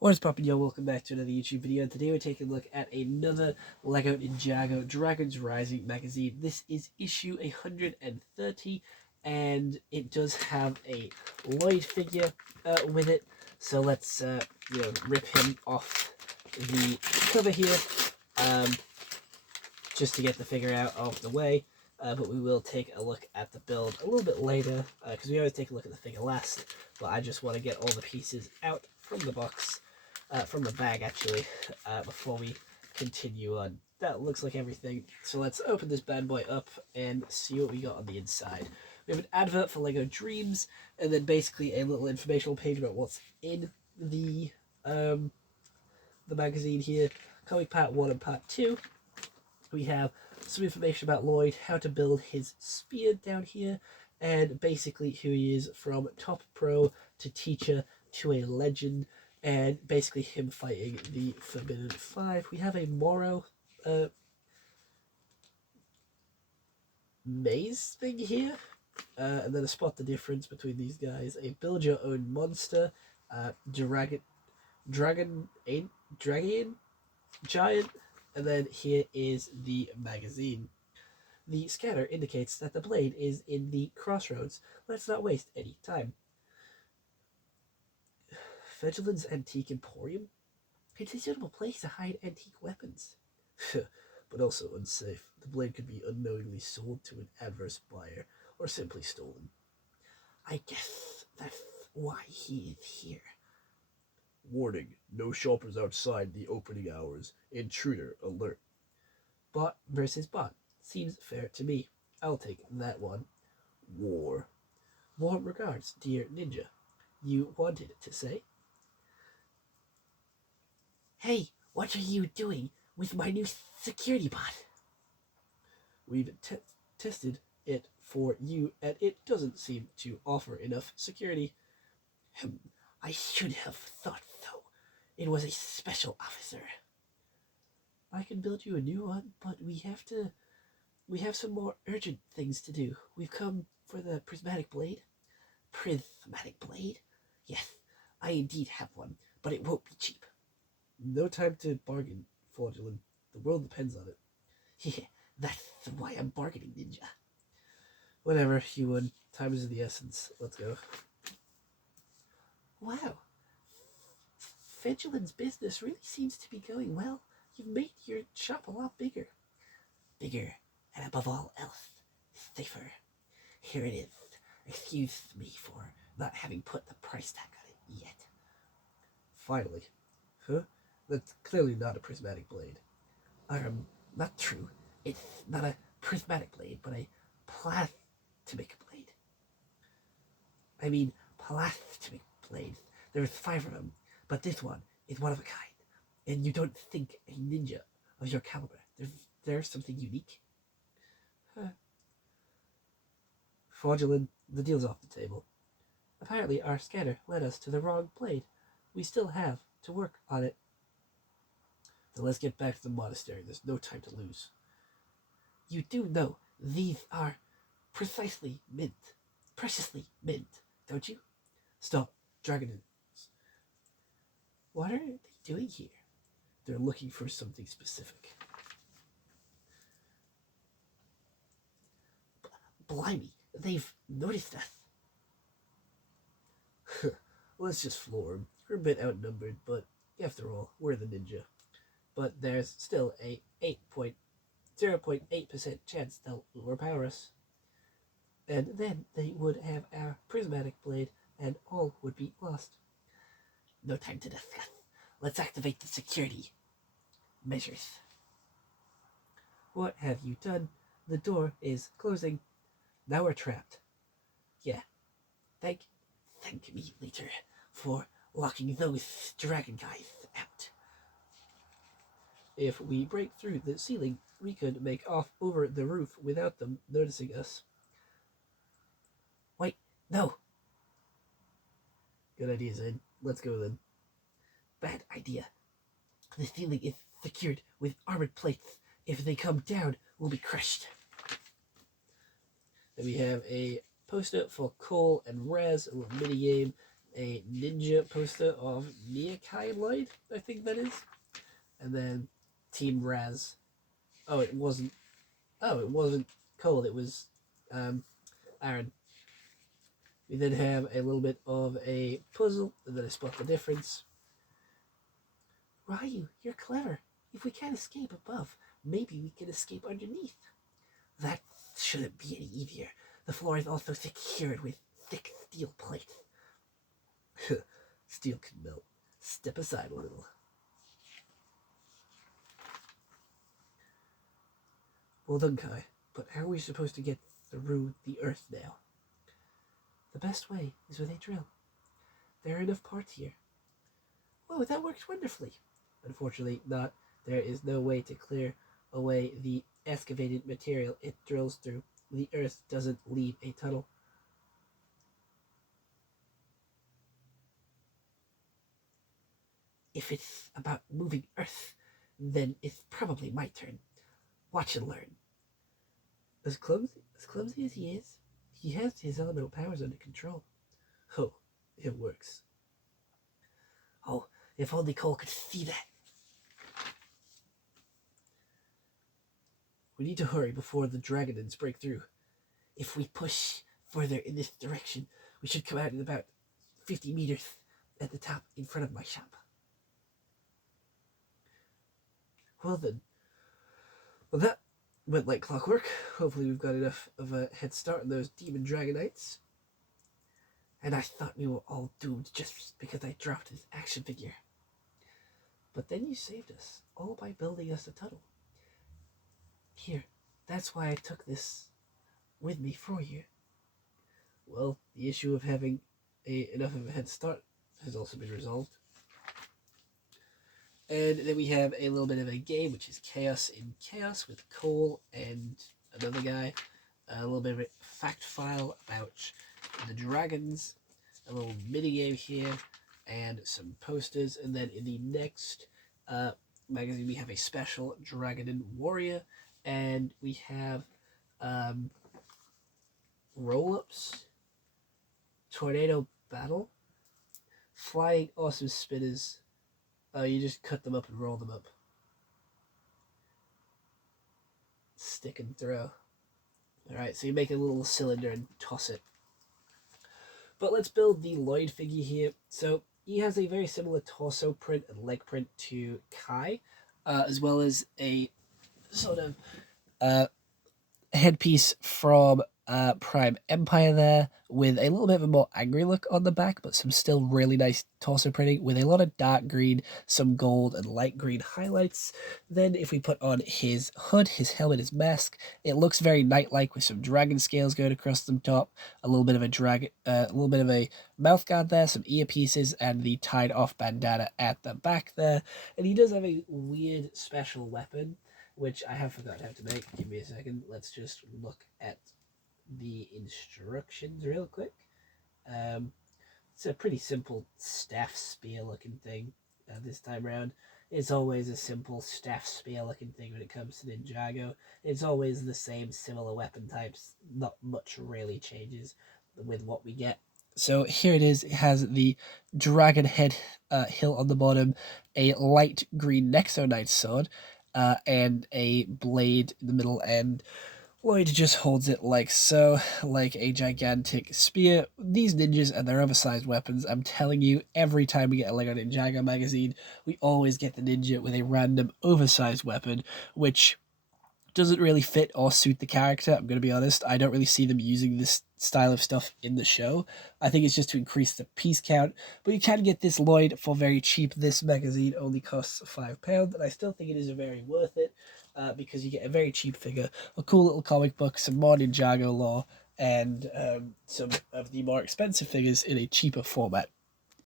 What is poppin', yo? Welcome back to another YouTube video. And today we're taking a look at another LEGO Ninjago Dragons Rising magazine. This is issue 130, and it does have a Lloyd figure with it. So let's rip him off the cover here, just to get the figure out of the way. But we will take a look at the build a little bit later, because we always take a look at the figure last. But I just want to get all the pieces out from the box. From the bag actually, before we continue on. That looks like everything. So let's open this bad boy up and see what we got on the inside. We have an advert for LEGO Dreams, and then basically a little informational page about what's in the magazine here. Comic part 1 and part 2. We have some information about Lloyd, how to build his spear down here, and basically who he is from top pro to teacher to a legend. And basically him fighting the Forbidden Five. We have a Moro maze thing here. And then to spot the difference between these guys, a build your own monster, dragon giant, and then here is the magazine. The scanner indicates that the blade is in the crossroads. Let's not waste any time. Fegelin's Antique Emporium? It's a suitable place to hide antique weapons. But also unsafe. The blade could be unknowingly sold to an adverse buyer, or simply stolen. I guess that's why he is here. Warning, no shoppers outside the opening hours. Intruder alert. Bot versus bot. Seems fair to me. I'll take that one. War. Warm regards, dear Ninja. You wanted to say? Hey, what are you doing with my new security bot? We've tested it for you, and it doesn't seem to offer enough security. I should have thought so. It was a special officer. I can build you a new one, but we have some more urgent things to do. We've come for the prismatic blade. Prismatic blade? Yes, I indeed have one, but it won't be cheap. No time to bargain, Fraudulent. The world depends on it. Yeah, that's why I'm bargaining, Ninja. Whatever, you win. Time is of the essence. Let's go. Wow. Fegelin's business really seems to be going well. You've made your shop a lot bigger. Bigger, and above all else, safer. Here it is. Excuse me for not having put the price tag on it yet. Finally. Huh? That's clearly not a prismatic blade. Not true. It's not a prismatic blade, but a plastic blade. I mean, plastic blades. There's 5 of them, but this one is one of a kind. And you don't think a ninja of your caliber, there's something unique? Huh. Fraudulent, the deal's off the table. Apparently our scanner led us to the wrong blade. We still have to work on it. So let's get back to the monastery. There's no time to lose. You do know these are preciously mint, don't you? Stop, Dragon. What are they doing here? They're looking for something specific. Blimey, they've noticed us. Let's just floor them. We're a bit outnumbered, but after all, we're the ninja. But there's still a 0.8% chance they'll overpower us. And then they would have our prismatic blade, and all would be lost. No time to discuss. Let's activate the security measures. What have you done? The door is closing. Now we're trapped. Yeah. Thank me later for locking those dragon guys out. If we break through the ceiling, we could make off over the roof without them noticing us. Wait, no. Good idea, Zane. Let's go then. Bad idea. The ceiling is secured with armored plates. If they come down, we'll be crushed. Then we have a poster for Cole and Raz, a little mini game. a ninja poster of Miakai and Lloyd, I think that is. And then Team Raz. Oh, it wasn't. Oh, it wasn't Cole. It was Aaron. We then have a little bit of a puzzle, and then I spot the difference. Ryu, you're clever. If we can't escape above, maybe we can escape underneath. That shouldn't be any easier. The floor is also secured with thick steel plates. Steel can melt. Step aside a little. Well done, Kai. But how are we supposed to get through the earth now? The best way is with a drill. There are enough parts here. Oh, that works wonderfully. Unfortunately not. There is no way to clear away the excavated material it drills through. The earth doesn't leave a tunnel. If it's about moving earth, then it's probably my turn. Watch and learn. As clumsy as he is, he has his elemental powers under control. Oh, it works. Oh, if only Cole could see that. We need to hurry before the dragonins break through. If we push further in this direction, we should come out in about 50 meters at the top in front of my shop. Well then. Well, that went like clockwork. Hopefully we've got enough of a head start on those demon dragonites. And I thought we were all doomed just because I dropped his action figure. But then you saved us, all by building us a tunnel. Here, that's why I took this with me for you. Well, the issue of having enough of a head start has also been resolved. And then we have a little bit of a game, which is Chaos in Chaos with Cole and another guy. A little bit of a fact file about the dragons, a little mini game here, and some posters. And then in the next magazine, we have a special Dragonin Warrior, and we have roll-ups, tornado battle, flying awesome spinners. You just cut them up and roll them up. Stick and throw. Alright, so you make a little cylinder and toss it. But let's build the Lloyd figure here. So he has a very similar torso print and leg print to Kai, as well as a sort of headpiece from Prime Empire there, with a little bit of a more angry look on the back, but some still really nice torso printing with a lot of dark green, some gold and light green highlights. Then if we put on his hood, his helmet, his mask, it looks very knight-like with some dragon scales going across the top, a little bit of a mouth guard there, some earpieces, and the tied off bandana at the back there. And he does have a weird special weapon, which I have forgotten how to make. Give me a second. Let's just look at the instructions real quick. It's a pretty simple staff spear looking thing this time around. It's always a simple staff spear looking thing when it comes to Ninjago. It's always the same similar weapon types. Not much really changes with what we get. So here it is. It has the dragon head hilt on the bottom, a light green Nexo Knight sword, and a blade in the middle, and Lloyd just holds it like so, like a gigantic spear. These ninjas and their oversized weapons, I'm telling you, every time we get a Lego Ninjago magazine, we always get the ninja with a random oversized weapon, which doesn't really fit or suit the character. I'm going to be honest. I don't really see them using this style of stuff in the show. I think it's just to increase the piece count. But you can get this Lloyd for very cheap. This magazine only costs £5, and I still think it is very worth it because you get a very cheap figure, a cool little comic book, some more Ninjago lore, and some of the more expensive figures in a cheaper format.